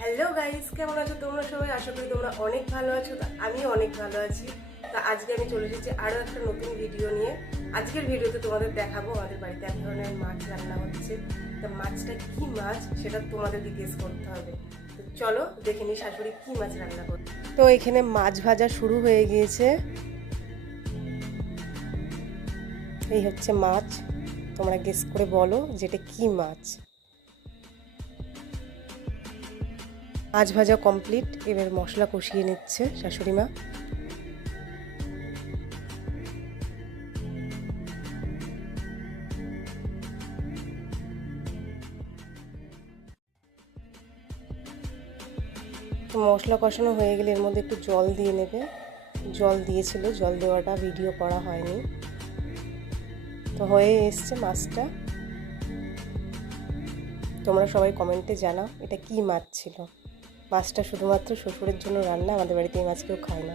Hello guys, কেমন আছো তোমরা সবাই? আশা করি তোমরা অনেক ভালো আছো। আমিও অনেক ভালো আছি। তা আজকে আমি চলে এসেছি আরও একটা নতুন ভিডিও নিয়ে। আজকের ভিডিওতে তোমাদের দেখাবো আমাদের বাড়িতে এক ধরনের মাছ রান্না হচ্ছে। তা মাছটা কি মাছ সেটা তোমাদেরকে গেস করতে হবে। তো চলো দেখে নিই শাশুড়ি কি মাছ রান্না করছে। তো এখানে মাছ ভাজা শুরু হয়ে গিয়েছে। এই হচ্ছে মাছ, তোমরা গেস করে বলো যেটা কি মাছ। মাছ ভাজা কমপ্লিট, এবার মশলা কষিয়ে নিচ্ছে শাশুড়ি মা। তো মশলা কষানো হয়ে গেলে এর মধ্যে একটু জল দিয়ে নেবে। জল দিয়েছিল, জল দেওয়াটা ভিডিও করা হয়নি। তো হয়ে এসছে মাছটা। তোমরা সবাই কমেন্টে জানাও এটা কি মাছ ছিল। মাছটা শুধুমাত্র শ্বশুরের জন্য রান্না, আমাদের বাড়িতে এই মাছ কেউ খায় না।